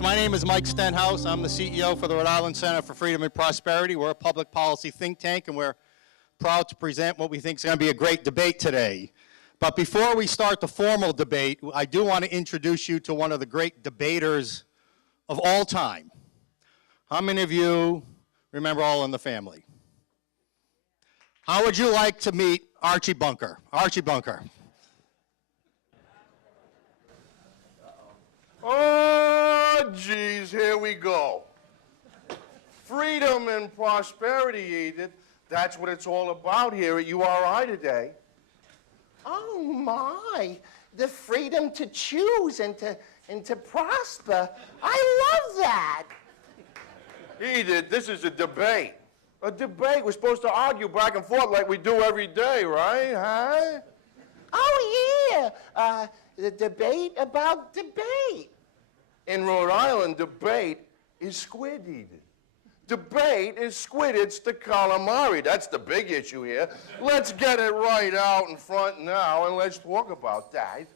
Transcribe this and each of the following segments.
My name is Mike Stenhouse. I'm the CEO for the Rhode Island Center for Freedom and Prosperity. We're a public policy think tank, and we're proud to present what we think is going to be a great debate today. But before we start the formal debate, I do want to introduce you to one of the great debaters of all time. How many of you remember All in the Family? How would you like to meet Archie Bunker? Archie Bunker. Oh, geez, here we go. Freedom and prosperity, Edith. That's what it's all about here at URI today. Oh, my. The freedom to choose and to prosper. I love that. Edith, this is a debate. A debate. We're supposed to argue back and forth like we do every day, right? Huh? Oh, yeah. The debate about debate. In Rhode Island, debate is squid, Edith. Debate is squid. It's the calamari. That's the big issue here. Let's get it right out in front now, and let's talk about that.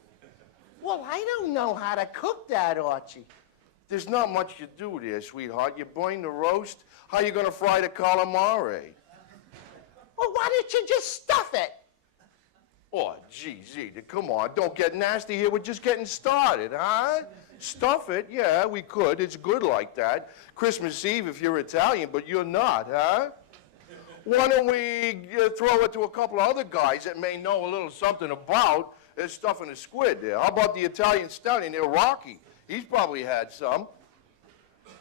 Well, I don't know how to cook that, Archie. There's not much you do there, sweetheart. You burn the roast. How you going to fry the calamari? Well, why don't you just stuff it? Oh, geez, Edith, come on. Don't get nasty here. We're just getting started, huh? Stuff it? Yeah, we could. It's good like that. Christmas Eve if you're Italian, but you're not, huh? Why don't we throw it to a couple of other guys that may know a little something about stuffing a squid there? How about the Italian stallion there, Rocky? He's probably had some.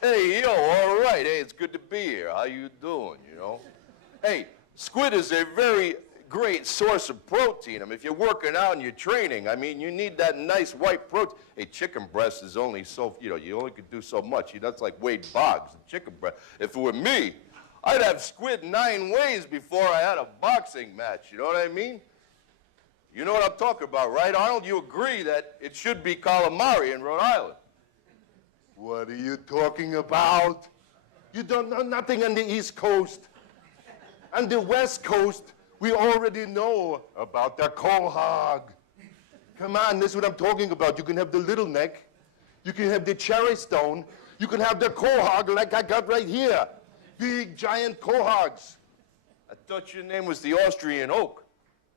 Hey, yo, all right. Hey, it's good to be here. How you doing, you know? Hey, squid is a very great source of protein. I mean, if you're working out and you're training, I mean, you need that nice white protein. Hey, chicken breast is only so, you know, you only could do so much. You know, that's like Wade Boggs, chicken breast. If it were me, I'd have squid 9 ways before I had a boxing match. You know what I mean? You know what I'm talking about, right, Arnold? You agree that it should be calamari in Rhode Island. What are you talking about? You don't know nothing on the East Coast. On the West Coast, we already know about the quahog. Come on, this is what I'm talking about. You can have the little neck. You can have the cherry stone. You can have the quahog like I got right here. Big, giant quahogs. I thought your name was the Austrian oak.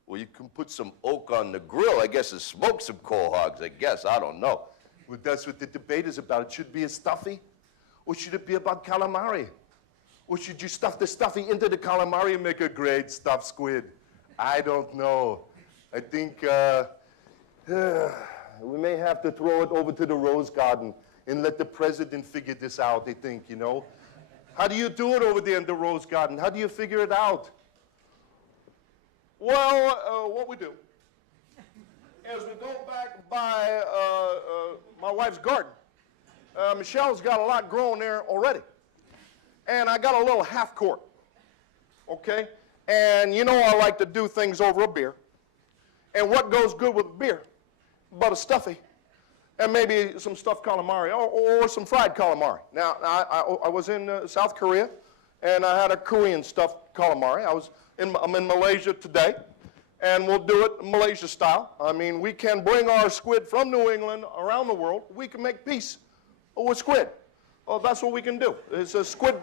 Well, you can put some oak on the grill, I guess, and smoke some quahogs, I guess. I don't know. Well, that's what the debate is about. It should be a stuffy, or should it be about calamari? Or should you stuff the stuffy into the calamari and make a great stuffed squid? I don't know. I think we may have to throw it over to the Rose Garden and let the president figure this out, I think, you know. How do you do it over there in the Rose Garden? How do you figure it out? Well, what we do is we go back by my wife's garden. Michelle's got a lot growing there already. And I got a little half court, okay? And you know I like to do things over a beer. And what goes good with beer but a stuffy and maybe some stuffed calamari or some fried calamari. Now, I was in South Korea, and I had a Korean stuffed calamari. I'm in Malaysia today, and we'll do it Malaysia style. I mean, we can bring our squid from New England around the world. We can make peace with squid. Oh, that's what we can do. It's a squid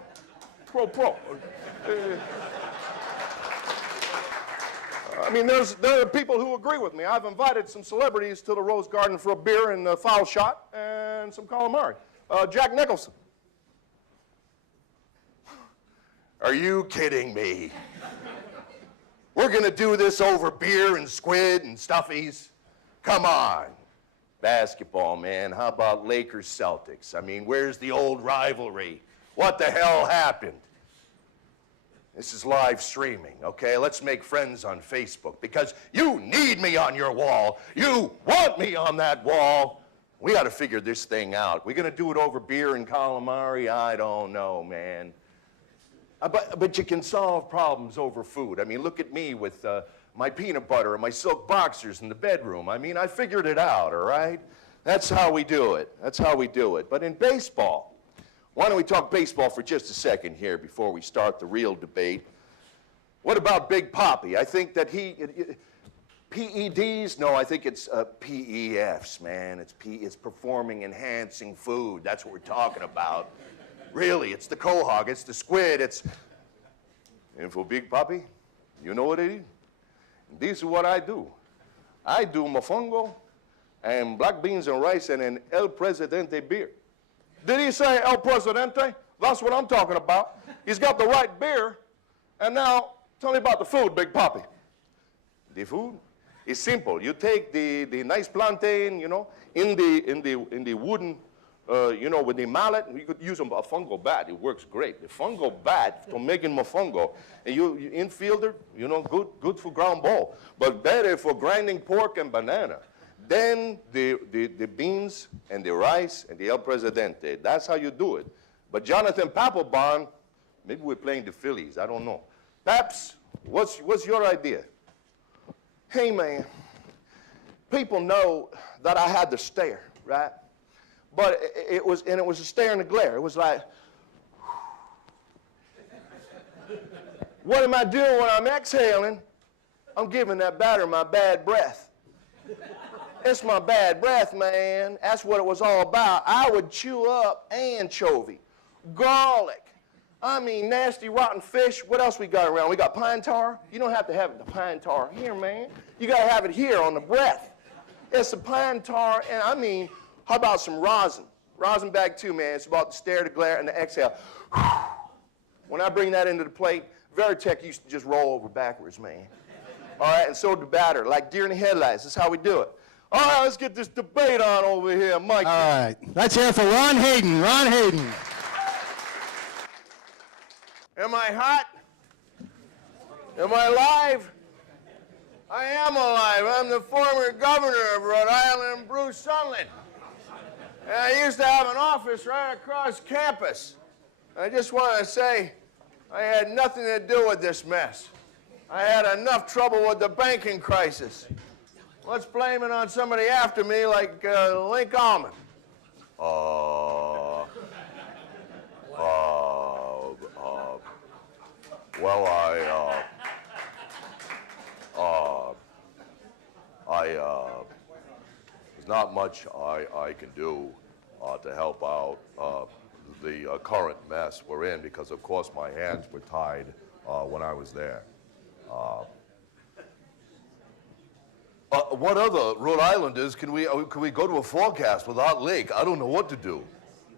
pro. I mean, there are people who agree with me. I've invited some celebrities to the Rose Garden for a beer and a foul shot and some calamari. Jack Nicholson. Are you kidding me? We're going to do this over beer and squid and stuffies? Come on. Basketball, man. How about Lakers Celtics? I mean, where's the old rivalry? What the hell happened? This is live streaming, okay? Let's make friends on Facebook because you need me on your wall. You want me on that wall. We got to figure this thing out. We're going to do it over beer and calamari? I don't know, man. But you can solve problems over food. I mean, look at me with my peanut butter and my silk boxers in the bedroom. I mean, I figured it out, all right? That's how we do it. That's how we do it. But in baseball, why don't we talk baseball for just a second here before we start the real debate? What about Big Papi? I think that PEDs? No, I think it's PEFs, man. It's performing enhancing food. That's what we're talking about. Really, it's the quahog, it's the squid, it's... And for Big Papi, you know what it is? This is what I do. I do mofongo and black beans and rice and an El Presidente beer. Did he say El Presidente? That's what I'm talking about. He's got the right beer. And now, tell me about the food, Big Papi. The food is simple. You take the nice plantain, you know, in the wooden, you know, with the mallet. You could use a fungo bat. It works great. The fungo bat for making mofongo. And you infielder, you know, good for ground ball, but better for grinding pork and banana. Then the beans and the rice and the El Presidente. That's how you do it. But Jonathan Papelbon, maybe we're playing the Phillies. I don't know. Paps, what's your idea? Hey, man, people know that I had the stare, right? But it was a stare and a glare. It was like, what am I doing when I'm exhaling? I'm giving that batter my bad breath. It's my bad breath, man. That's what it was all about. I would chew up anchovy, garlic, I mean, nasty, rotten fish. What else we got around? We got pine tar. You don't have to have the pine tar here, man. You got to have it here on the breath. It's the pine tar, and I mean, how about some rosin? Rosin bag too, man. It's about the stare, the glare, and the exhale. When I bring that into the plate, Veritech used to just roll over backwards, man. All right, and so did the batter, like deer in the headlights. That's how we do it. All right, let's get this debate on over here, Mike. All right, let's hear for Ron Hayden. Ron Hayden. Am I hot? Am I alive? I am alive. I'm the former governor of Rhode Island, Bruce Sunland. And I used to have an office right across campus. I just want to say I had nothing to do with this mess. I had enough trouble with the banking crisis. Let's blame it on somebody after me like Link Allman. Well, there's not much I can do to help out the current mess we're in because, of course, my hands were tied when I was there. What other Rhode Islanders can we go to a forecast without Lake? I don't know what to do.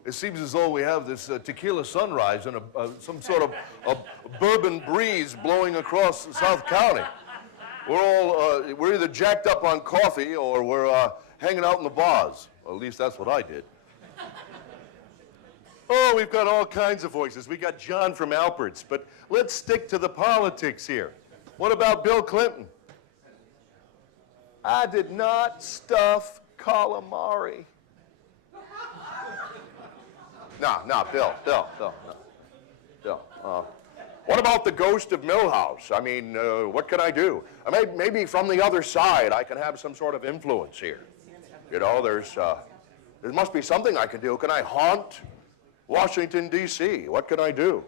It seems as though we have this tequila sunrise and some sort of a bourbon breeze blowing across South County. We're either jacked up on coffee or we're hanging out in the bars. Or at least that's what I did. Oh, we've got all kinds of voices. We got John from Alpert's, but let's stick to the politics here. What about Bill Clinton? I did not stuff calamari. No, Bill. What about the ghost of Milhouse? I mean, what can I do? Maybe from the other side I can have some sort of influence here. You know, there must be something I can do. Can I haunt Washington, D.C.? What can I do?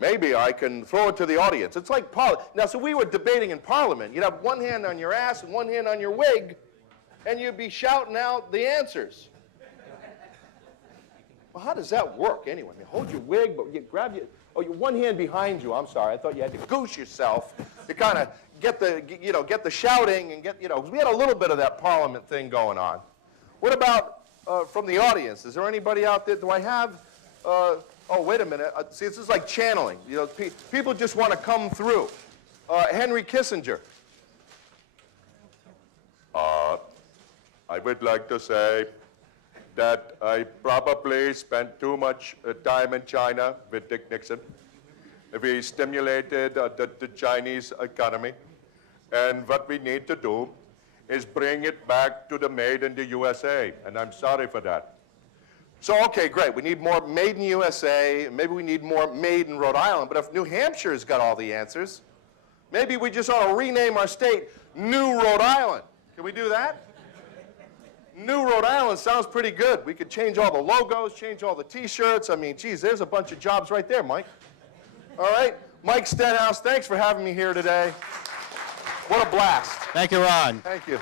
Maybe I can throw it to the audience. It's like now, so we were debating in Parliament. You'd have one hand on your ass and one hand on your wig, and you'd be shouting out the answers. Well, how does that work anyway? I mean, hold your wig, but you grab your one hand behind you. I'm sorry, I thought you had to goose yourself to kind of get the shouting and because we had a little bit of that Parliament thing going on. What about from the audience? Is there anybody out there? Do I have? Oh, wait a minute. See, this is like channeling. You know, people just want to come through. Henry Kissinger. I would like to say that I probably spent too much time in China with Dick Nixon. We stimulated the Chinese economy. And what we need to do is bring it back to the made in the USA. And I'm sorry for that. So, okay, great. We need more made in the USA. Maybe we need more made in Rhode Island. But if New Hampshire's got all the answers, maybe we just ought to rename our state New Rhode Island. Can we do that? New Rhode Island sounds pretty good. We could change all the logos, change all the T-shirts. I mean, geez, there's a bunch of jobs right there, Mike. All right. Mike Stenhouse, thanks for having me here today. What a blast. Thank you, Ron. Thank you.